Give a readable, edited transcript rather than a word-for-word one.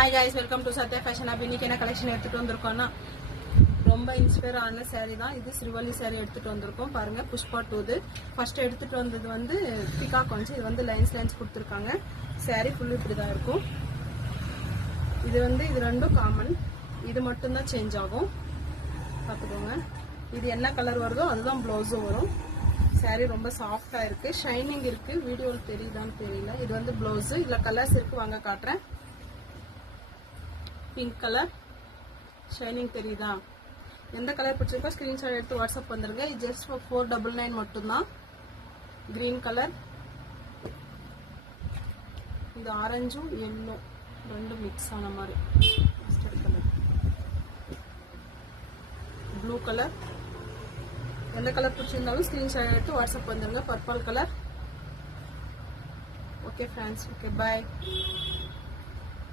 Hi guys welcome to Sathya fashion. அப்ப இன்னைக்கு என்ன கலெக்ஷன் எடுத்துட்டு வந்திருக்கோம்னா ரொம்ப இன்ஸ்பயர் ஆன saree தான் இது. சிறுவள்ளி saree எடுத்துட்டு வந்திருக்கோம். பாருங்க புஷ்பா 2 ஃபர்ஸ்ட் எடுத்துட்டு வந்தது வந்து பிகாக் வந்து இது வந்து லைன்ஸ் கொடுத்திருக்காங்க. saree ஃபுல் இப்படி தான் இருக்கும். இது வந்து இது ரெண்டும் காமன், இது மட்டும் தான் சேஞ்ச் ஆகும். பாத்துக்கோங்க, இது என்ன கலர் வருதோ அதுதான் ப்ளவுஸும் வரும். saree ரொம்ப சாஃப்டா இருக்கு, ஷைனிங் இருக்கு. வீடியோல தெரியுதான்னு தெரியல. இது வந்து ப்ளவுஸ். இல்ல கலர்ஸ் இருக்கு, வாங்க காட்டுறேன். பிங்க் கலர் ஷைனிங் தெரியுதா? எந்த கலர் பிடிச்சிருக்கோ ஸ்கிரீன்ஷாட் எடுத்து வாட்ஸ்அப் வந்துருங்க. இது ஜஸ்ட் 499 மட்டும்தான். கிரீன் கலர், இந்த ஆரஞ்சும் எல்லோ ரெண்டும் மிக்ஸ் ஆன மாதிரி மஸ்டர்ட் கலர், ப்ளூ கலர். எந்த கலர் பிடிச்சிருந்தாலும் ஸ்கிரீன்ஷாட் எடுத்து வாட்ஸ்அப் வந்துருங்க. Purple colour. Okay friends, okay bye.